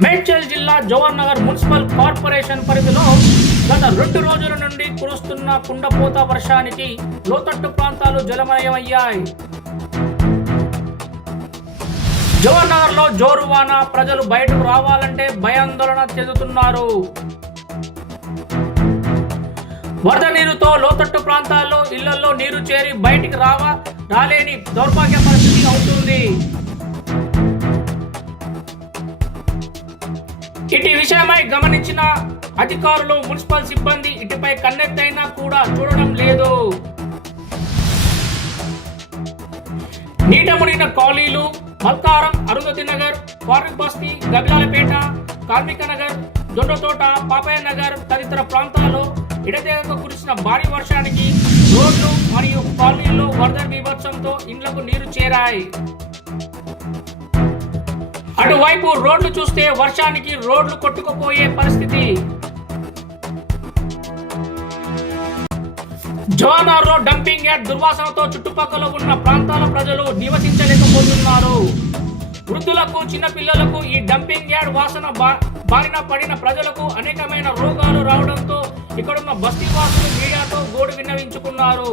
మేడ్చల్ జిల్లా Jawahar Nagar municipal corporation పరిధిలో గత 2 రోజుల నుండి కురుస్తున్న కుండపోత వర్షానికి లోతట్టు ప్రాంతాలు జలమయమయ్యాయి. జవహర్ నగర్ లో జోరువాన ప్రజలు బయటకు రావాలంటే భయాందోళన చెందుతున్నారు. వరద నీరుతో లోతట్టు ప్రాంతాల్లో ఇళ్లలో నీరు చేరి బయటికి రాలేని దౌర్భాగ్య పరిస్థితి అవుతుంది. ఇటు విషయమై గమనించిన అధికారులు, మున్సిపల్ సిబ్బంది ఇటుపై కన్నెత్తైనా కూడా చూడడం లేదు. నీట మునిగిన కాలనీలు మల్కారం, అరుంధతి నగర్, ఫారూక్ బస్తీ, గబిలాలపేట, కార్మిక నగర్, దొండతోట, పాపయ్య నగర్ తదితర ప్రాంతాల్లో ఇడతెగక కురిసిన భారీ వర్షానికి రోడ్లు మరియు కాలనీల్లో వరద బీభత్సంతో ఇండ్లకు నీరు చేరాయి. అటువైపు రోడ్లు చూస్తే వర్షానికి రోడ్లు కొట్టుకుపోయే పరిస్థితి. జవహర్ నగర్ లో డంపింగ్ యార్డ్ దుర్వాసనతో చుట్టుపక్కల ఉన్న ప్రాంతాల ప్రజలు నివసించలేకపోతున్నారు. వృద్ధులకు, చిన్న పిల్లలకు ఈ డంపింగ్ యార్డ్ వాసన బారిన పడిన ప్రజలకు అనేకమైన రోగాలు రావడంతో ఇక్కడున్న బస్తీవాసులు మీడియాతో గోడు విన్నవించుకున్నారు.